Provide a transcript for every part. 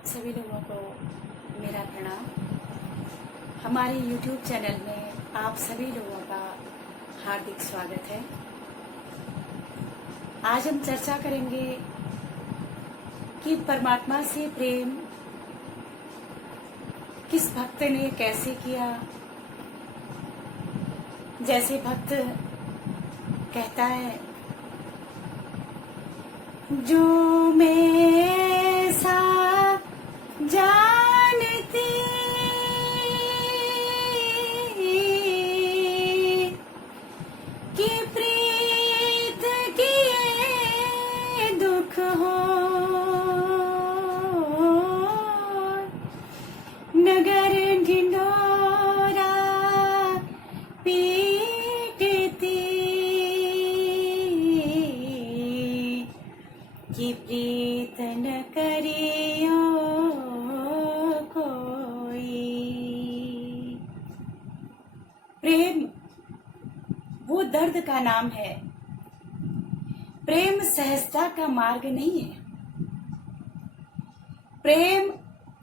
आप सभी लोगों को मेरा प्रणाम। हमारे YouTube चैनल में आप सभी लोगों का हार्दिक स्वागत है। आज हम चर्चा करेंगे कि परमात्मा से प्रेम किस भक्त ने कैसे किया। जैसे भक्त कहता है, जो मैं सा जानती कि प्रीत किए दुख हो, नगर ढिंढोरा पीटती कि प्रीत न करियो कोई। प्रेम वो दर्द का नाम है। प्रेम सहजता का मार्ग नहीं है। प्रेम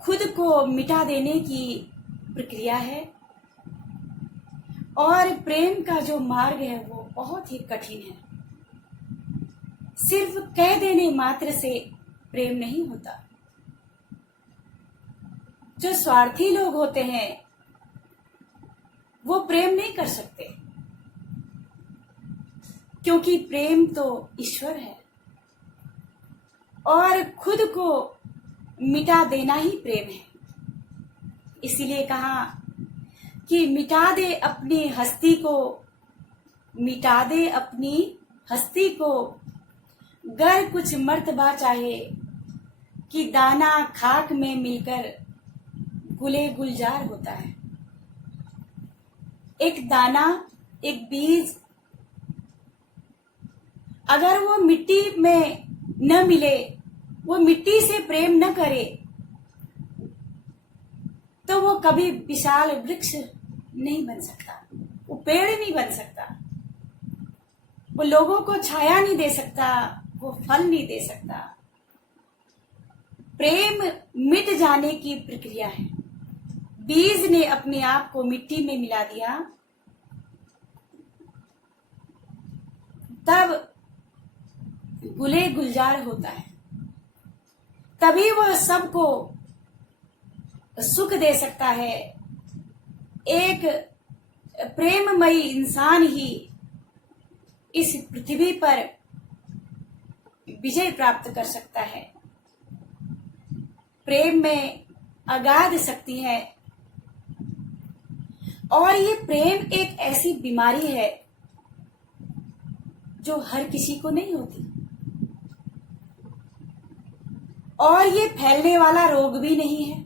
खुद को मिटा देने की प्रक्रिया है और प्रेम का जो मार्ग है वो बहुत ही कठिन है। सिर्फ कह देने मात्र से प्रेम नहीं होता। जो स्वार्थी लोग होते हैं वो प्रेम नहीं कर सकते, क्योंकि प्रेम तो ईश्वर है और खुद को मिटा देना ही प्रेम है। इसीलिए कहा कि मिटा दे अपनी हस्ती को, मिटा दे अपनी हस्ती को, गर कुछ मर्तबा चाहे कि दाना खाक में मिलकर गुले गुलजार होता है। एक दाना, एक बीज अगर वो मिट्टी में न मिले, वो मिट्टी से प्रेम न करे, तो वो कभी विशाल वृक्ष नहीं बन सकता, वो पेड़ नहीं बन सकता, वो लोगों को छाया नहीं दे सकता, वो फल नहीं दे सकता। प्रेम मिट जाने की प्रक्रिया है। बीज ने अपने आप को मिट्टी में मिला दिया, तब गुले गुलजार होता है, तभी वह सबको सुख दे सकता है। एक प्रेममयी इंसान ही इस पृथ्वी पर विजय प्राप्त कर सकता है। प्रेम में अगाध शक्ति है और ये प्रेम एक ऐसी बीमारी है जो हर किसी को नहीं होती और ये फैलने वाला रोग भी नहीं है।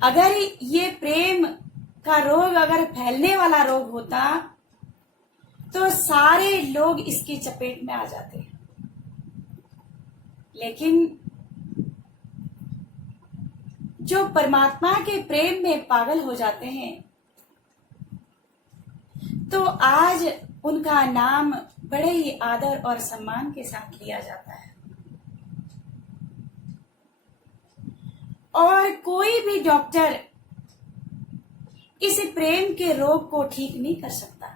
अगर ये प्रेम का रोग अगर फैलने वाला रोग होता तो सारे लोग इसकी चपेट में आ जाते। लेकिन जो परमात्मा के प्रेम में पागल हो जाते हैं तो आज उनका नाम बड़े ही आदर और सम्मान के साथ लिया जाता है और कोई भी डॉक्टर इस प्रेम के रोग को ठीक नहीं कर सकता।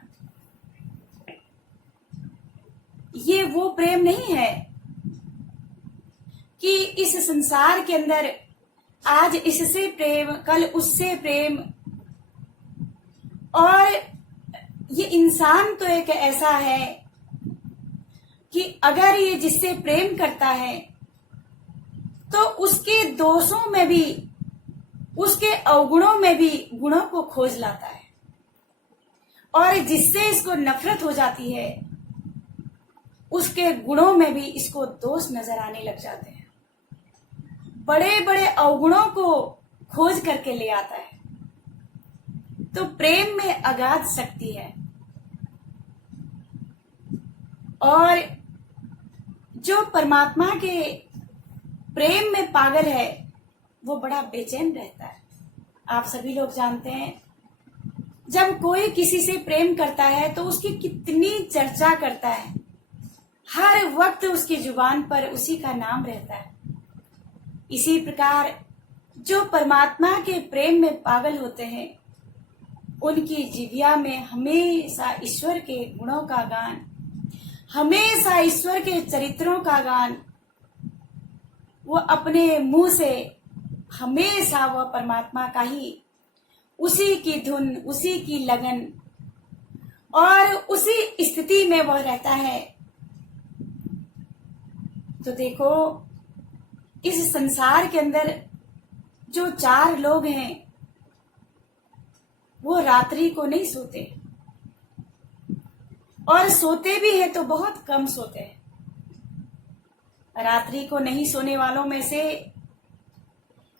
ये वो प्रेम नहीं है कि इस संसार के अंदर आज इससे प्रेम, कल उससे प्रेम। और ये इंसान तो एक ऐसा है कि अगर ये जिससे प्रेम करता है तो उसके दोषों में भी, उसके अवगुणों में भी गुणों को खोज लाता है और जिससे इसको नफरत हो जाती है उसके गुणों में भी इसको दोष नजर आने लग जाते हैं। बड़े बड़े अवगुणों को खोज करके ले आता है। तो प्रेम में अगाध शक्ति है और जो परमात्मा के प्रेम में पागल है वो बड़ा बेचैन रहता है। आप सभी लोग जानते हैं, जब कोई किसी से प्रेम करता है तो उसकी कितनी चर्चा करता है, हर वक्त उसकी जुबान पर उसी का नाम रहता है। इसी प्रकार जो परमात्मा के प्रेम में पागल होते हैं, उनकी जिह्वा में हमेशा ईश्वर के गुणों का गान, हमेशा ईश्वर के चरित्रों का गान, वो अपने मुंह से हमेशा वह परमात्मा का ही, उसी की धुन, उसी की लगन और उसी स्थिति में वह रहता है। तो देखो, इस संसार के अंदर जो 4 लोग हैं, वो रात्रि को नहीं सोते, और सोते भी है तो बहुत कम सोते हैं। रात्रि को नहीं सोने वालों में से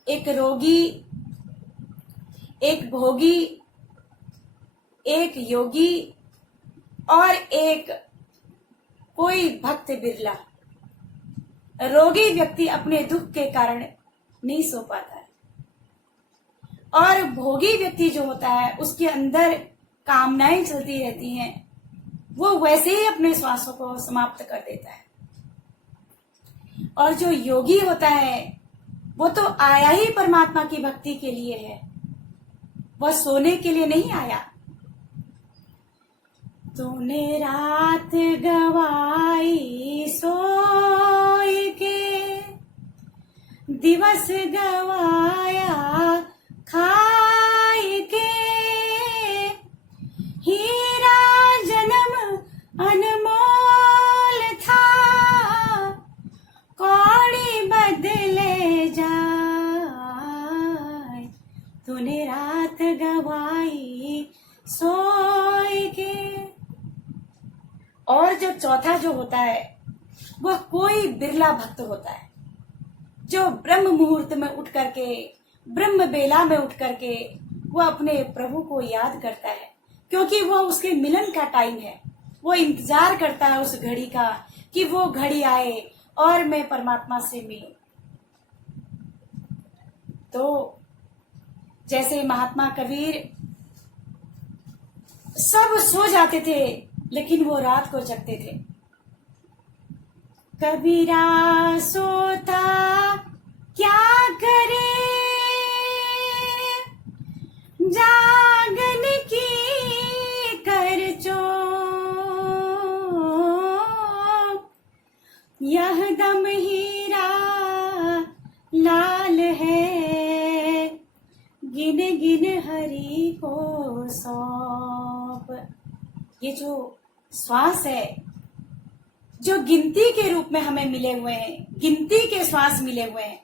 एक रोगी, एक भोगी, एक योगी और एक कोई भक्त बिरला। रोगी व्यक्ति अपने दुख के कारण नहीं सो पाता है, और भोगी व्यक्ति जो होता है, उसके अंदर कामनाएं चलती रहती हैं, वो वैसे ही अपने श्वासों को समाप्त कर देता है। और जो योगी होता है, वो तो आया ही परमात्मा की भक्ति के लिए है, वह सोने के लिए नहीं आया। तूने रात गवाई सोई के, दिवस गवाया खाई के, हीरा जन्म अनमोल था, कौड़ी बदले जाए, तूने रात गवाई सोई के। और जो चौथा जो होता है, वह कोई बिरला भक्त होता है, जो ब्रह्म मुहूर्त में उठ करके, ब्रह्म बेला में उठ करके वह अपने प्रभु को याद करता है, क्योंकि वह उसके मिलन का टाइम है। वो इंतजार करता है उस घड़ी का कि वो घड़ी आए और मैं परमात्मा से मिलूं। तो जैसे महात्मा कबीर सब सो जाते थे, लेकिन वो रात को जगते थे। कबीरा सोता क्या करे, जागन की कर चोक, यह दम हीरा लाल है, गिन गिन हरि को सौंप। ये जो श्वास है, जो गिनती के रूप में हमें मिले हुए हैं, गिनती के श्वास मिले हुए हैं,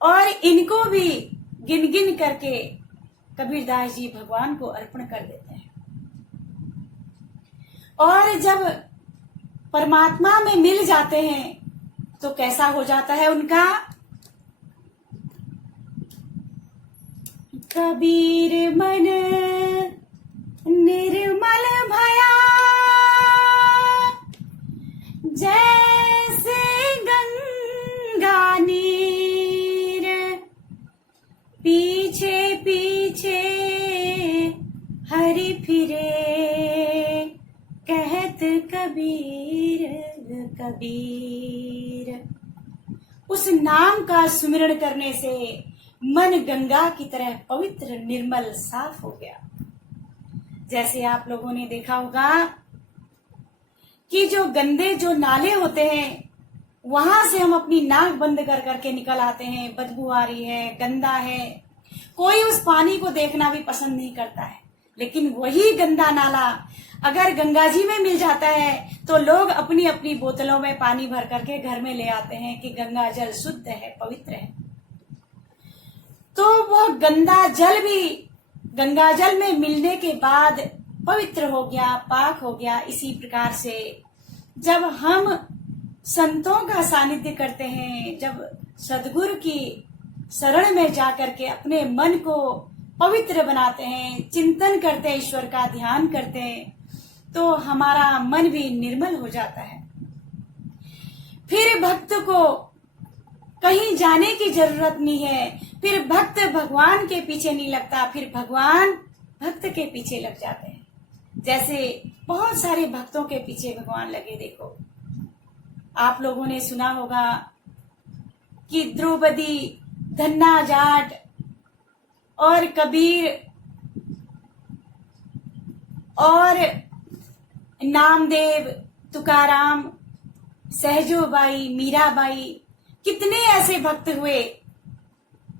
और इनको भी गिन गिन करके कबीरदास जी भगवान को अर्पण कर देते हैं। और जब परमात्मा में मिल जाते हैं तो कैसा हो जाता है उनका? कबीर मन निर्मल भया, जैसे गंगा नीर, पीछे पीछे हरि फिरे, कहत कबीर कबीर। उस नाम का सुमिरन करने से मन गंगा की तरह पवित्र, निर्मल, साफ हो गया। जैसे आप लोगों ने देखा होगा कि जो गंदे जो नाले होते हैं, वहां से हम अपनी नाक बंद कर करके निकल आते हैं, बदबू आ रही है, गंदा है, कोई उस पानी को देखना भी पसंद नहीं करता है। लेकिन वही गंदा नाला अगर गंगा जी में मिल जाता है तो लोग अपनी अपनी बोतलों में पानी भर करके घर में ले आते हैं कि गंगा जल शुद्ध है, पवित्र है। तो वो गंदा जल भी गंगा जल में मिलने के बाद पवित्र हो गया, पाक हो गया। इसी प्रकार से जब हम संतों का सानिध्य करते हैं, जब सद्गुरु की शरण में जाकर के अपने मन को पवित्र बनाते हैं, चिंतन करते हैं, ईश्वर का ध्यान करते हैं, तो हमारा मन भी निर्मल हो जाता है। फिर भक्त को कहीं जाने की जरूरत नहीं है, फिर भक्त भगवान के पीछे नहीं लगता, फिर भगवान भक्त के पीछे लग जाते हैं। जैसे बहुत सारे भक्तों के पीछे भगवान लगे। देखो, आप लोगों ने सुना होगा कि द्रौपदी, धन्ना जाट और कबीर और नामदेव, तुकाराम, सहजोबाई, मीराबाई, कितने ऐसे भक्त हुए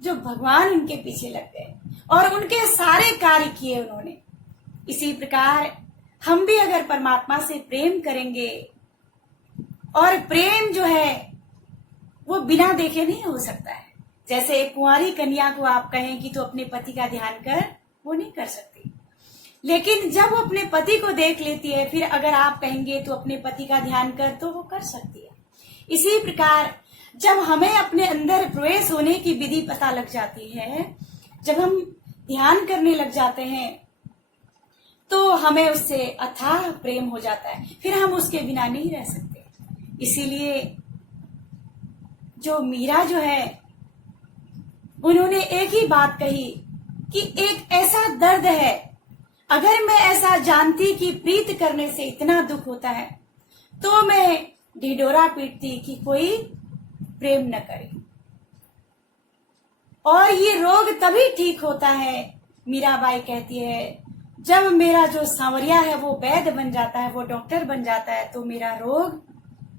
जो भगवान उनके पीछे लग गए और उनके सारे कार्य किए उन्होंने। इसी प्रकार हम भी अगर परमात्मा से प्रेम करेंगे, और प्रेम जो है वो बिना देखे नहीं हो सकता है। जैसे एक कुंवारी कन्या को आप कहें कि तू अपने पति का ध्यान कर, वो नहीं कर सकती, लेकिन जब वो अपने पति को देख लेती है, फिर अगर आप कहेंगे तू अपने पति का ध्यान कर, तो वो कर सकती है। इसी प्रकार जब हमें अपने अंदर प्रवेश होने की विधि पता लग जाती है, जब हम ध्यान करने लग जाते हैं, तो हमें उससे अथाह प्रेम हो जाता है, फिर हम उसके बिना नहीं रह सकते। इसीलिए जो मीरा जो है, उन्होंने एक ही बात कही कि एक ऐसा दर्द है, अगर मैं ऐसा जानती कि प्रीत करने से इतना दुख होता है, तो मैं ढिढोरा पीटती कि कोई प्रेम न करे। और ये रोग तभी ठीक होता है, मीराबाई कहती है, जब मेरा जो सांवरिया है वो वैद्य बन जाता है, वो डॉक्टर बन जाता है, तो मेरा रोग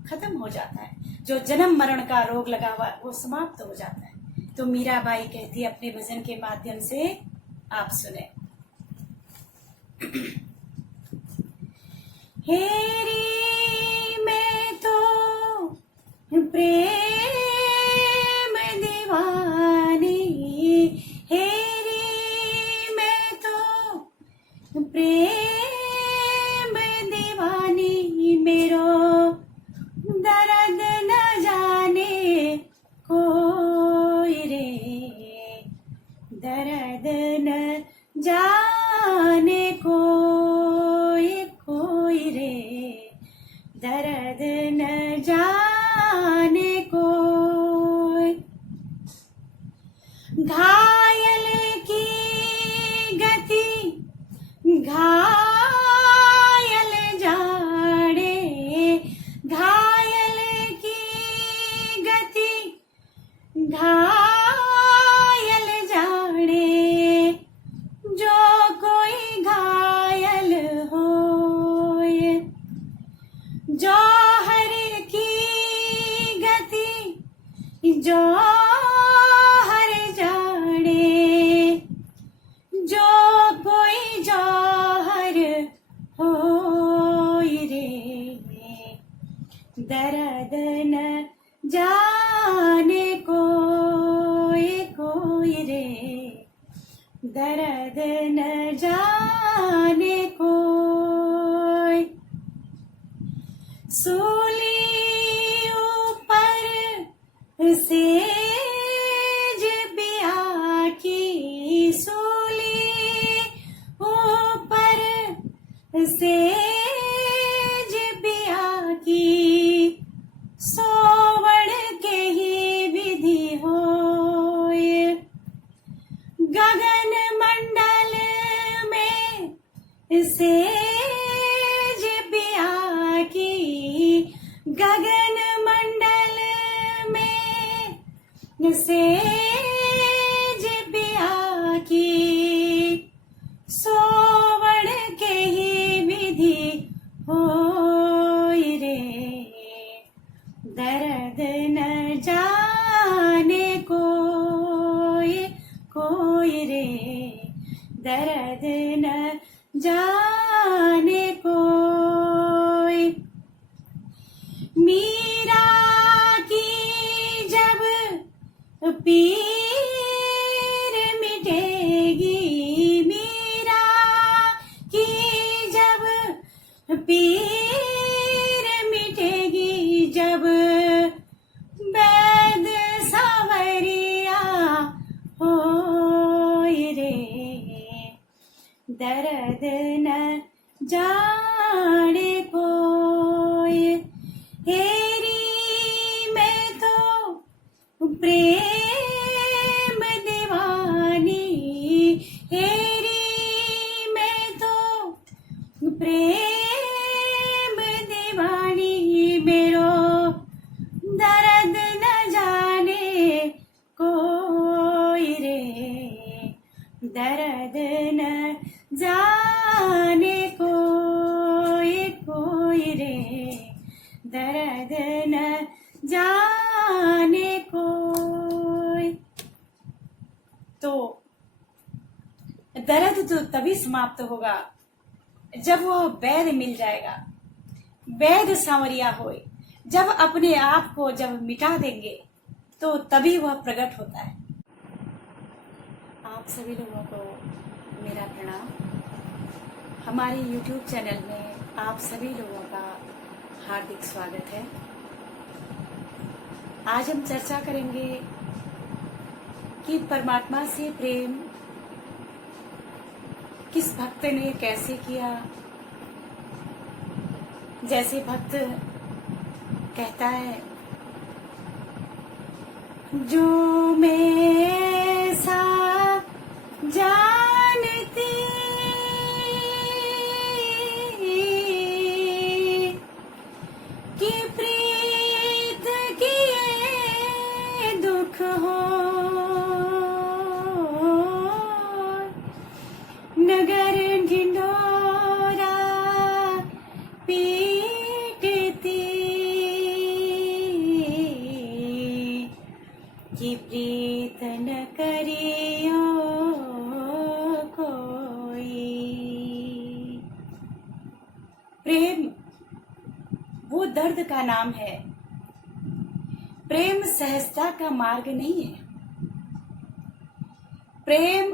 खत्म हो जाता है, जो जन्म मरण का रोग लगा हुआ वो समाप्त हो जाता है। तो मीराबाई कहती है अपने भजन के माध्यम से, आप सुने। हेरी मैं तो प्रेम दीवानी, हेरी मैं तो प्रेम दीवानी, मेरो दर्द न जाने कोई रे, दर्द न जाने कोई रे, दर्द न जाने कोई। घायल की गति घायल जाड़े, घायल की गति घायल जाड़े, जो कोई घायल होए, जौहर की गति जौहर जाड़े, जो कोई जौहर होए रे, दर्द न जाने कोई रे, दर्द न जाने कोई। सूली ऊपर सेज बिया की, सूली ऊपर सेज बिया की, सोवड़ के ही विधि होए, गगन मंडल में सेज बिया की, गगन मंडल में सेज बिया की, सोवड़ के ही विधि होए रे, दर्द न जाने कोई रे, दर्द न जाने कोई। मीरा की जब पीर मिटेगी, मीरा की जब पीर मिटेगी, जब वैद सांवरिया होए रे, दर्द न जाने कोई। हेरी मैं तो प्रेम दीवानी, हेरी मैं तो प्रेम दीवानी, मेरो दर्द न जाने जाने कोई। तो दर्द तो तभी समाप्त होगा जब वह वैद मिल जाएगा, वैद सांवरिया होए। जब अपने आप को जब मिटा देंगे तो तभी वह प्रकट होता है। आप सभी लोगों को मेरा प्रणाम। हमारे YouTube चैनल में आप सभी लोगों का हार्दिक स्वागत है। आज हम चर्चा करेंगे कि परमात्मा से प्रेम किस भक्त ने कैसे किया। जैसे भक्त कहता है, जो मैं सा जानती कि प्रीत किए दुख हो, नगर ढिंढोरा पीटती कि प्रीत न करियो कोई। प्रेम वो दर्द का नाम है। प्रेम सहजता का मार्ग नहीं है। प्रेम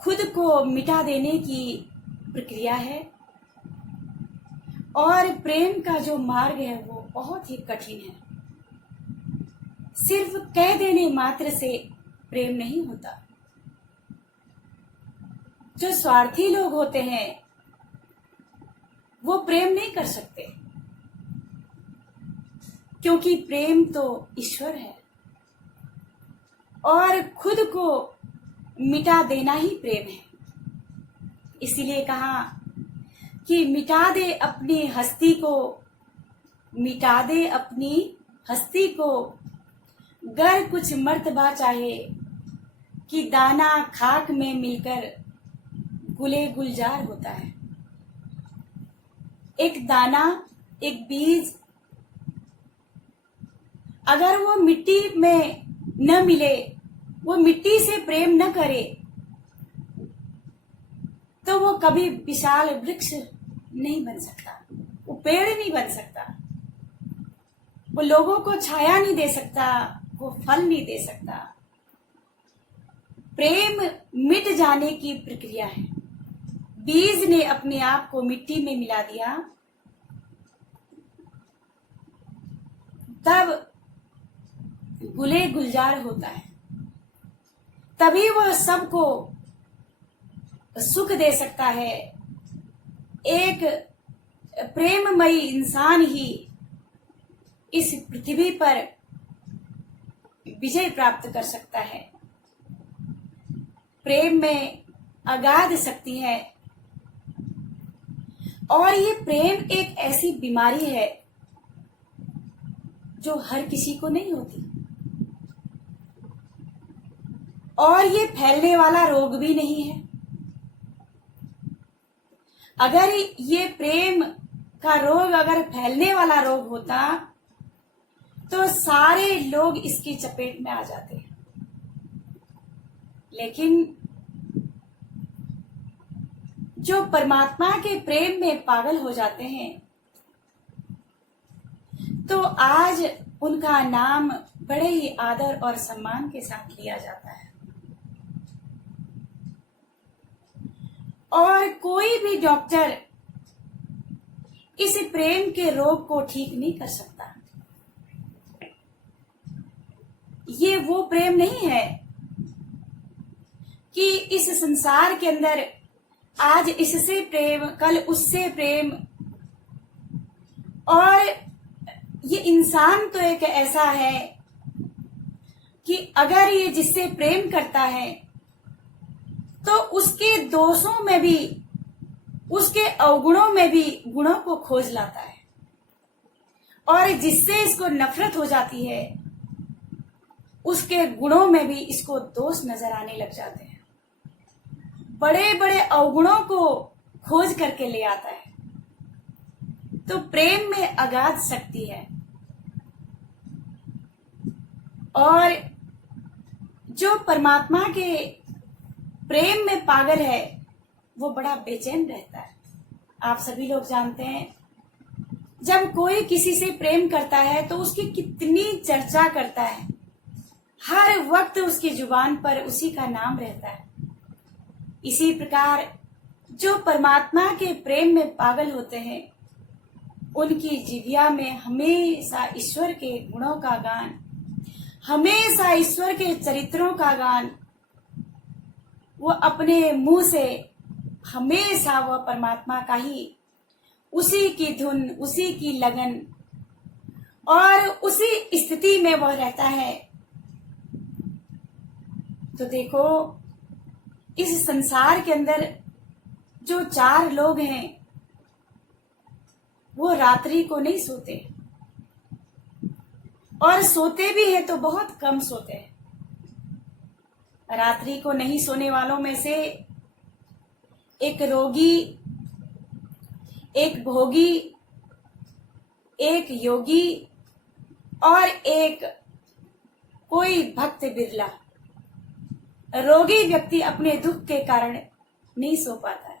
खुद को मिटा देने की प्रक्रिया है और प्रेम का जो मार्ग है वो बहुत ही कठिन है। सिर्फ कह देने मात्र से प्रेम नहीं होता। जो स्वार्थी लोग होते हैं वो प्रेम नहीं कर सकते, क्योंकि प्रेम तो ईश्वर है और खुद को मिटा देना ही प्रेम है। इसीलिए कहा कि मिटा दे अपनी हस्ती को, मिटा दे अपनी हस्ती को, गर कुछ मर्तबा चाहे कि दाना खाक में मिलकर गुले गुलजार होता है। एक दाना, एक बीज अगर वो मिट्टी में न मिले, वो मिट्टी से प्रेम न करे, तो वो कभी विशाल वृक्ष नहीं बन सकता, वो पेड़ नहीं बन सकता, वो लोगों को छाया नहीं दे सकता, वो फल नहीं दे सकता। प्रेम मिट जाने की प्रक्रिया है। बीज ने अपने आप को मिट्टी में मिला दिया, तब गुले गुलजार होता है, तभी वह सबको सुख दे सकता है। एक प्रेममयी इंसान ही इस पृथ्वी पर विजय प्राप्त कर सकता है। प्रेम में अगाध शक्ति है और ये प्रेम एक ऐसी बीमारी है जो हर किसी को नहीं होती और ये फैलने वाला रोग भी नहीं है। अगर ये प्रेम का रोग अगर फैलने वाला रोग होता तो सारे लोग इसकी चपेट में आ जाते। लेकिन जो परमात्मा के प्रेम में पागल हो जाते हैं तो आज उनका नाम बड़े ही आदर और सम्मान के साथ लिया जाता है और कोई भी डॉक्टर इस प्रेम के रोग को ठीक नहीं कर सकता। ये वो प्रेम नहीं है कि इस संसार के अंदर आज इससे प्रेम, कल उससे प्रेम, और ये इंसान तो एक ऐसा है कि अगर ये जिससे प्रेम करता है तो उसके दोषों में भी, उसके अवगुणों में भी गुणों को खोज लाता है और जिससे इसको नफरत हो जाती है उसके गुणों में भी इसको दोष नजर आने लग जाते हैं। बड़े बड़े अवगुणों को खोज करके ले आता है। तो प्रेम में अगाध शक्ति है और जो परमात्मा के प्रेम में पागल है वो बड़ा बेचैन रहता है। आप सभी लोग जानते हैं, जब कोई किसी से प्रेम करता है तो उसकी कितनी चर्चा करता है, हर वक्त उसकी जुबान पर उसी का नाम रहता है। इसी प्रकार जो परमात्मा के प्रेम में पागल होते हैं, उनकी जिह्वा में हमेशा ईश्वर के गुणों का गान, हमेशा ईश्वर के चरित्रों का गान, वो अपने मुंह से हमेशा वह परमात्मा का ही, उसी की धुन, उसी की लगन और उसी स्थिति में वह रहता है। तो देखो, इस संसार के अंदर जो 4 लोग हैं वो रात्रि को नहीं सोते, और सोते भी है तो बहुत कम सोते हैं। रात्रि को नहीं सोने वालों में से एक रोगी, एक भोगी, एक योगी और एक कोई भक्त बिरला। रोगी व्यक्ति अपने दुख के कारण नहीं सो पाता है,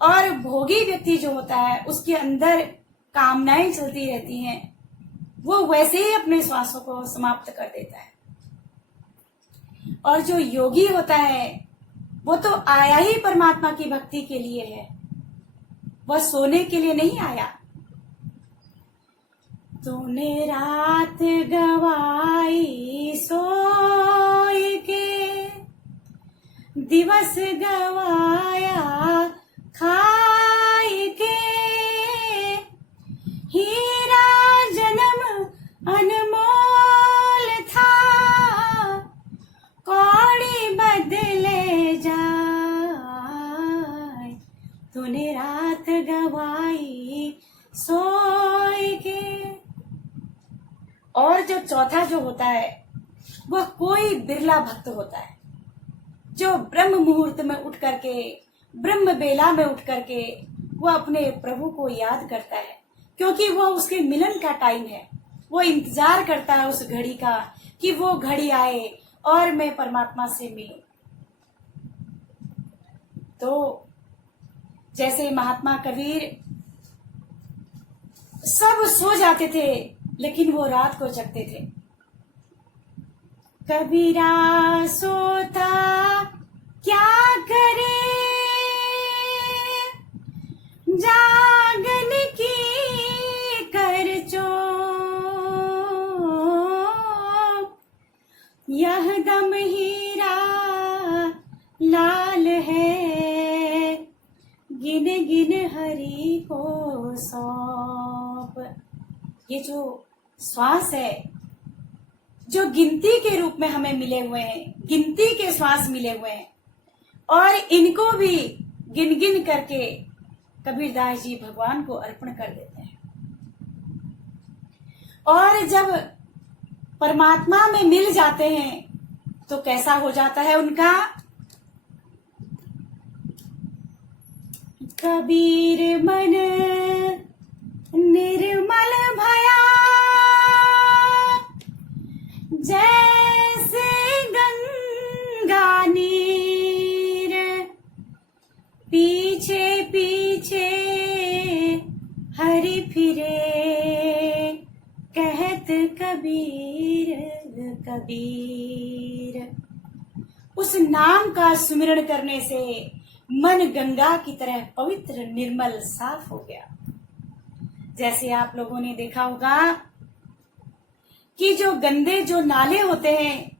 और भोगी व्यक्ति जो होता है उसके अंदर कामनाएं चलती रहती हैं, वो वैसे ही अपने श्वासों को समाप्त कर देता है। और जो योगी होता है वो तो आया ही परमात्मा की भक्ति के लिए है, वह सोने के लिए नहीं आया। तूने रात गवाई सोई के, दिवस गवाया खाई के, हीरा जन्म अनमोल था, कौड़ी बदले जाए, तूने रात गवाई सोई के। और जो चौथा जो होता है वह कोई बिरला भक्त होता है, जो ब्रह्म मुहूर्त में उठ करके, ब्रह्म बेला में उठ करके वह अपने प्रभु को याद करता है, क्योंकि वह उसके मिलन का टाइम है। वो इंतजार करता है उस घड़ी का कि वो घड़ी आए और मैं परमात्मा से मिलूं। तो जैसे महात्मा कबीर सब सो जाते थे लेकिन वो रात को जगते थे। कबीरा सोता क्या करे, जागन की कर चोक, यह दम हीरा लाल है, गिन गिन हरि को सौंप। ये जो श्वास है, जो गिनती के रूप में हमें मिले हुए हैं, गिनती के श्वास मिले हुए हैं, और इनको भी गिन गिन करके कबीरदास जी भगवान को अर्पण कर देते हैं। और जब परमात्मा में मिल जाते हैं तो कैसा हो जाता है उनका? कबीर मन निर्मल भया, जैसे गंगा नीर, पीछे पीछे हरि फिरे, कहत कबीर कबीर। उस नाम का सुमिरन करने से मन गंगा की तरह पवित्र, निर्मल, साफ हो गया। जैसे आप लोगों ने देखा होगा कि जो गंदे जो नाले होते हैं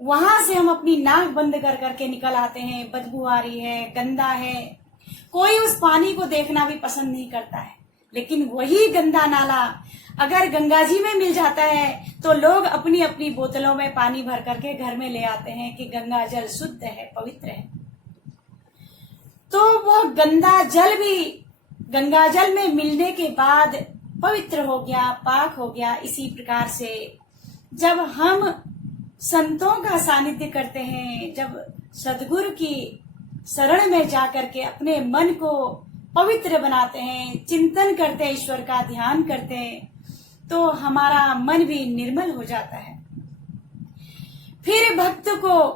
वहां से हम अपनी नाक बंद कर करके निकल आते हैं, बदबू आ रही है, गंदा है, कोई उस पानी को देखना भी पसंद नहीं करता है। लेकिन वही गंदा नाला अगर गंगा जी में मिल जाता है तो लोग अपनी अपनी बोतलों में पानी भर करके घर में ले आते हैं कि गंगा जल शुद्ध है, पवित्र है। तो वो गंदा जल भी गंगा जल में मिलने के बाद पवित्र हो गया, पाक हो गया। इसी प्रकार से जब हम संतों का सानिध्य करते हैं, जब सद्गुरु की शरण में जाकर के अपने मन को पवित्र बनाते हैं, चिंतन करते हैं, ईश्वर का ध्यान करते हैं, तो हमारा मन भी निर्मल हो जाता है। फिर भक्त को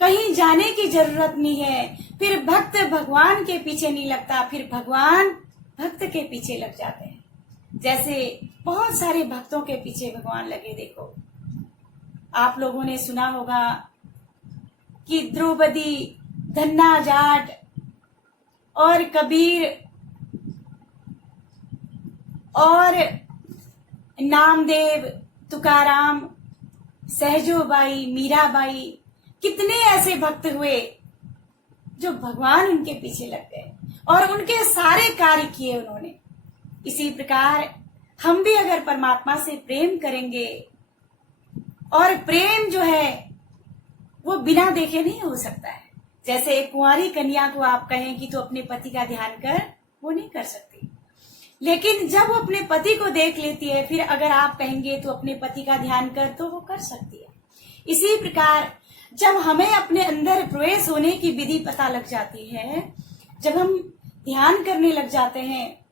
कहीं जाने की जरूरत नहीं है, फिर भक्त भगवान के पीछे नहीं लगता, फिर भगवान भक्त के पीछे लग जाते हैं। जैसे बहुत सारे भक्तों के पीछे भगवान लगे। देखो, आप लोगों ने सुना होगा कि द्रौपदी, धन्ना जाट और कबीर और नामदेव, तुकाराम, सहजोबाई, मीराबाई, कितने ऐसे भक्त हुए जो भगवान उनके पीछे लग गए और उनके सारे कार्य किए उन्होंने। इसी प्रकार हम भी अगर परमात्मा से प्रेम करेंगे, और प्रेम जो है वो बिना देखे नहीं हो सकता है। जैसे एक कुंवारी कन्या को आप कहें कि तो अपने पति का ध्यान कर, वो नहीं कर सकती, लेकिन जब वो अपने पति को देख लेती है, फिर अगर आप कहेंगे तो अपने पति का ध्यान कर, तो वो कर सकती है। इसी प्रकार जब हमें अपने अंदर प्रवेश होने की विधि पता लग जाती है, जब हम ध्यान करने लग जाते हैं,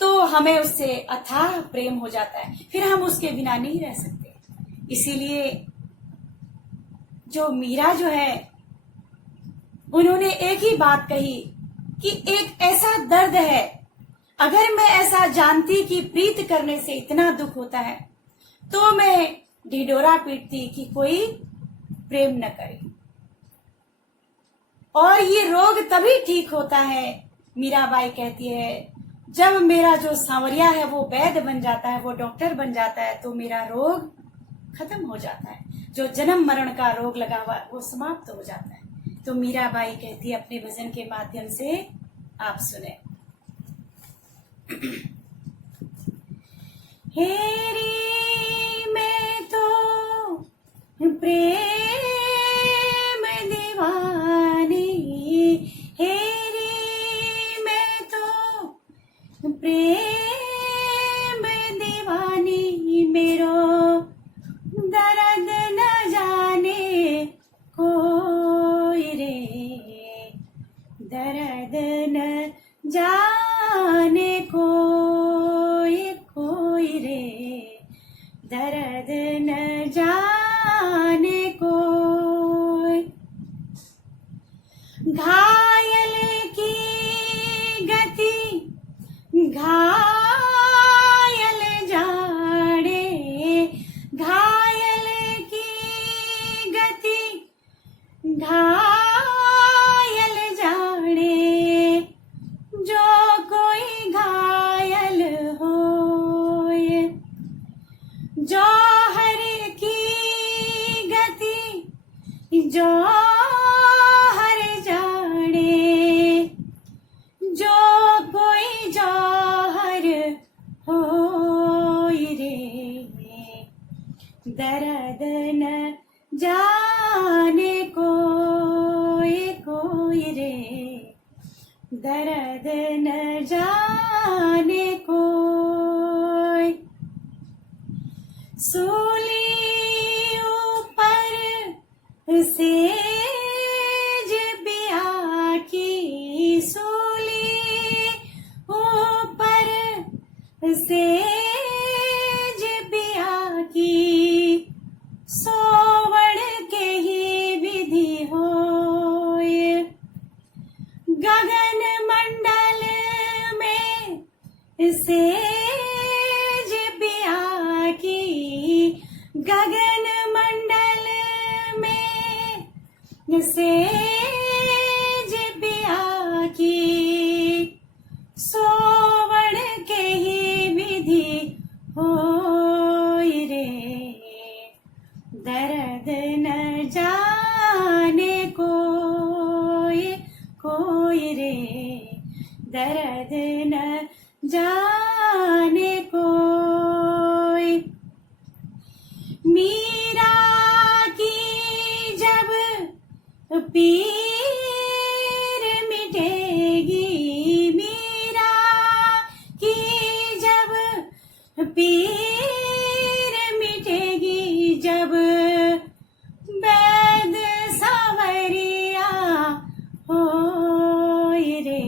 तो हमें उससे अथाह प्रेम हो जाता है, फिर हम उसके बिना नहीं रह सकते। इसीलिए जो मीरा जो है, उन्होंने एक ही बात कही कि एक ऐसा दर्द है, अगर मैं ऐसा जानती कि प्रीत करने से इतना दुख होता है, तो मैं ढिढोरा पीटती कि कोई प्रेम न करे। और ये रोग तभी ठीक होता है, मीराबाई कहती है, जब मेरा जो सांवरिया है वो वैद्य बन जाता है, वो डॉक्टर बन जाता है, तो मेरा रोग खत्म हो जाता है। जो जन्म मरण का रोग लगा हुआ वो समाप्त हो जाता है। तो मीराबाई कहती है अपने भजन के माध्यम से, आप सुने। हेरी मैं तो प्रेम दीवानी, हेरी मैं तो प्रेम दीवानी, मेरो दर्द न जाने कोई रे, दर्द न जाने कोई, कोई रे, दर्द न जाने कोई। घायल की गति घायल जाड़े, घायल की गति घायल जाड़े, जो कोई घायल होए, जौहर की गति जौहर जाड़े, जो कोई जौहर होए रे, दर्द न जाने कोई, कोई रे, दर्द न जाने कोई। सूली ऊपर सेज बिया की, सूली ऊपर सेज बिया की, सोवड़ के ही विधि होए, गगन मंडल में सेज बिया की, गगन मंडल में सेज बिया की, सोवड़ के ही विधि होई रे, दर्द न जाने कोई, कोई रे, दर्द न जाने कोई। मीरा की जब पीर मिटेगी, मीरा की जब पीर मिटेगी, जब वैद सांवरिया होए रे,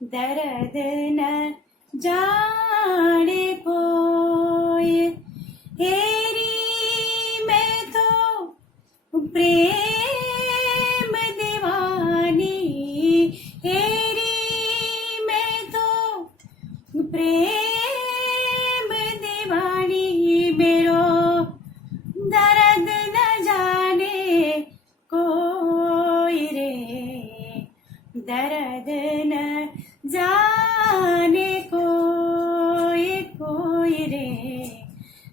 दर्द न जा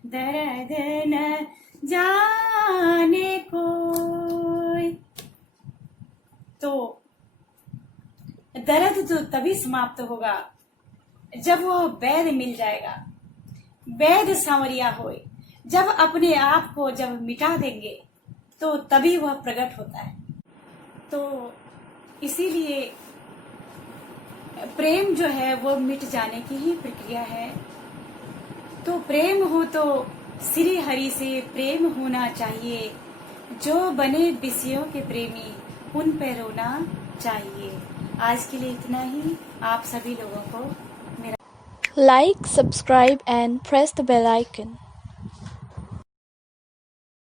दर्द न जाने कोई। तो दर्द तो तभी समाप्त होगा जब वह वैद मिल जाएगा, वैद सांवरिया होए। जब अपने आप को जब मिटा देंगे तो तभी वह प्रकट होता है। तो इसीलिए प्रेम जो है वो मिट जाने की ही प्रक्रिया है। तो प्रेम हो तो श्री हरि से प्रेम होना चाहिए, जो बने विषयों के प्रेमी उन पे रोना चाहिए। आज के लिए इतना ही। आप सभी लोगों को मेरा Like, subscribe and press the bell icon.